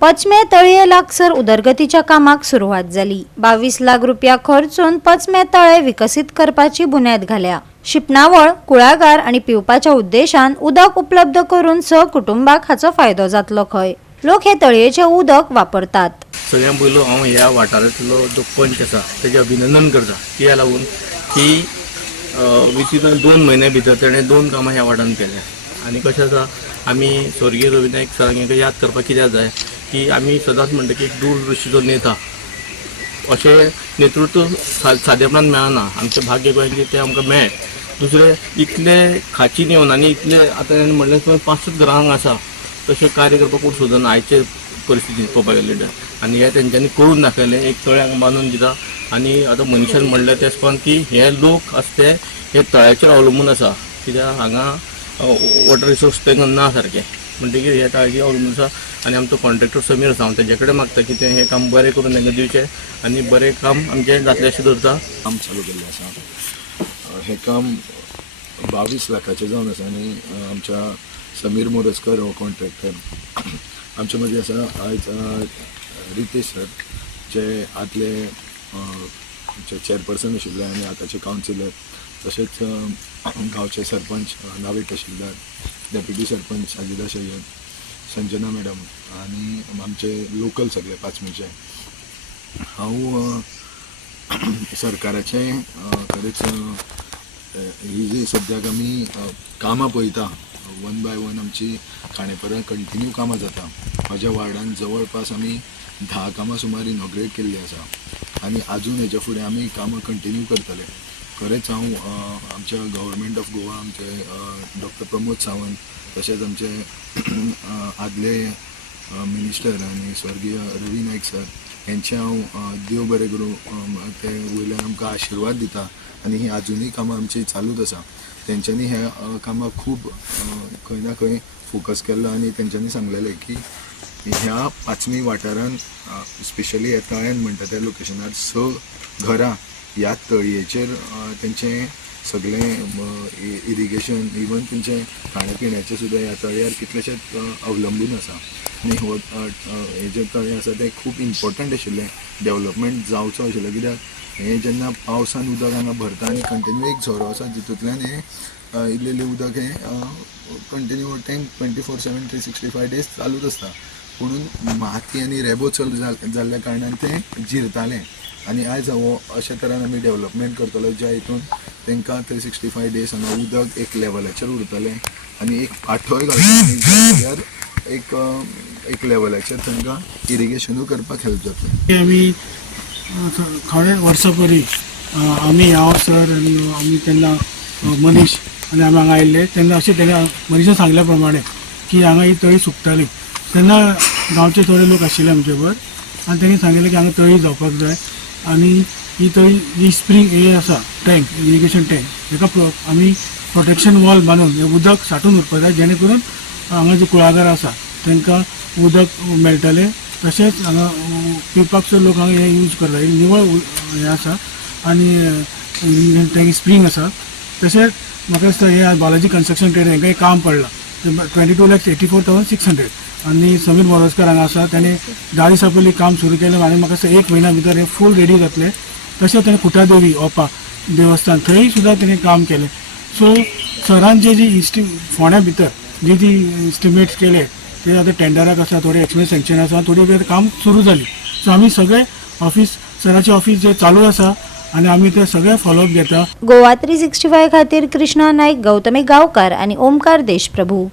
पचमे तळये लागसर उदरगतीच्या कामाक सुरुवात झाली। 22 लाख रुपया खर्चून पचमे तळे विकसित करपाची बुन्याद घाल्या। शिपणावळ, कुळागर आणि पिवपाच्या उद्देशान उदक उपलब्ध करून सहकुटुंबाक हाचो फायदो जातलो खंय। लोक हे तळयेचे उदक वापरतात। सगळ्यां पयलो हांव ह्या वाठारांतलो जो पंच आसा तेजे अभिनंदन करता, कित्याक लागून की विथीन 2 म्हयन्या भितर तेणें 2 कामां ह्या वाठारांत केल्या। आनी कशें आसा, आमी स्वर्गीय रविनायक सरांक याद करपाक कित्याक जाय की आमी सदांच म्हणटा की दूरदृश्टीचो नेता अशें नेतृत्व सादेपणान मेळना। आमचें भाग्य गोंयान तें आमकां मेळ्ळें। दुसरें, इतले खाचीन येवन आनी इतले आतां म्हणलें 5-7 घरांक आसा तशें कार्य करपाक खूब सोदना आयचे परिस्थितींत पळोवपाक गेलें तर। आनी हें तेंच्यांनी करून दाखयलें, एक तळ्याक बांदून दिता। आनी आतां मनशान म्हणलें तेच पण की हे लोक आसा ते हे तळ्याचेर अवलंबून आसा, कित्याक हांगा वॉटर रिसोर्स तांकां ना सारकें, म्हणटकीर हे तळ्याचेर अवलंबून आसा। आनी आमचो कॉन्ट्रॅक्टर समीर आसा, हांव तेजे कडेन मागता की तें हें काम बरें करून तांकां दिवचें आनी बरें काम आमचें जातलें अशें धरता। काम चालू केल्लें आसा। हें काम 22 लाखाचें जावन आसा आनी आमच्या समीर मोरजकर हो कॉन्ट्रॅक्टर। आमचे मदीं आसा आयज रितेश सर, जे आदले चेअरपर्सन आशिल्ले आनी आतांचे कावन्सिलर, तशेंच गांवचे सरपंच नावे तहसीलदार, डेप्युटी सरपंच साजिदा सय्यद, संजना मॅडम आनी आमचे लोकल सगळे पाचमेचे। हांव सरकाराचें खरेंच ही जी सद्याक आमी कामां पळयता, 1 बाय 1 आमची खांडेपारा कंटिन्यू कामां जाता। म्हाज्या वार्डान जवळपास आमी 10 कामां सुमार इनॉग्रेट केल्ली आसा आनी आजून हेच्या फुडें आमी कामां कंटिन्यू करतले। खरेंच हांव आमच्या गव्हर्मेंट ऑफ गोवा, आमचे डॉक्टर प्रमोद सावंत, तशेंच आमचे आदले मिनिस्टर आनी स्वर्गीय रवी नायक सर हेंचे हांव देव बरें करूं, ते वयल्यान आमकां आशिर्वाद दिता आनी ही आजुनूय कामां आमची चालूच आसा। तेंच्यांनी ह्या कामाक खूब खंय ना खंय फोकस केल्लो आनी तेंच्यांनी सांगलेलें की ह्या पाचमी वाठारान स्पेशली ह्या तळ्यान म्हणटा त्या लोकेशनार 6 घरां ह्या तळयेचेर तेंचें सगळें इरिगेशन, इवन तेंचें खाणेपिण्याचें सुद्दां ह्या तळ्यार कितलेशेच अवलंबून आसा। आनी हे जे तळें आसा तें खूब इम्पॉर्टंट आशिल्लें, डेवलपमेंट जावचो आशिल्लो, कित्याक हें जेन्ना पावसान उदक हांगा भरता आनी कंटिन्यू एक झरो आसा जितूंतल्यान हें इल्लें उदक हें कंटिन्यू 24/7 365 डेज चालूच आसता। पुणून माती आनी रेबो चड जाल्ल्या कारणान तें जिरतालें आनी आयज हो अशे तरेन आमी डेवलपमेंट करतलो ज्या हितून तांकां 365 डेज हांगा उदक एक लेवलाचेर उरतलें आनी एक पाठोय घालता आनी ज्या जाग्यार एक लेवलाचेर तांकां इरिगेशनूय करपाक हेल्प जातलें। आमी थोडे वर्सां पयलीं आमी हांव सर आनी आमी तेन्ना मनीश आनी आमी हांगा आयिल्ले तेन्ना अशें तेन्ना मनीशान सांगल्या प्रमाणे की हांगा ही तळी सुकताली। तेन्ना गांवचे थोडे लोक आशिल्ले आमचे बरोबर आनी तेणी सांगिल्लें की हांगा तळी जावपाक जाय आनी ही तळी जी स्प्रिंग हे आसा टँक, इरिगेशन टँक, ताका आमी प्रोटेक्शन वॉल बांदून हें उदक सांठून उरपाक जाय, जेणे करून हांगा जे कुळागर आसा तांकां उदक मेळटलें। तशेंच हांगा पिवपाक सुद्दां लोक हांगा हें यूज करता, निवळ हें आसा आनी टँक स्प्रिंग आसा। तशेंच म्हाका दिसता हें बालाजी कन्स्ट्रक्शन ट्रेड हांकां एक काम पडलां 22,84,600 आनी समीर मोरजकर हांगा आसा, ताणें 10 दिसां पयलीं काम सुरू केलें आनी म्हाका दिसता 1 म्हयन्या भितर हें फूल रेडी जातलें। तशेंच ताणें कुटादेवी ओपा देवस्थान थंय सुद्दां ताणें काम केलें। सो सरान जी फोंड्या भितर जी इस्टिमेट्स केले ते आतां टेंडराक आसा, थोडे एक्सपेन्स सँक्शन आसा, थोडी काम सुरू जाली। सो आमी सगळे ऑफिस सराचें ऑफिस जे चालू आसा आनी आमी ते सगळे फॉलोअप घेता। गोवा 365 खातीर कृष्णा नायक, गौतमी गांवकार आनी ओमकार देशप्रभू।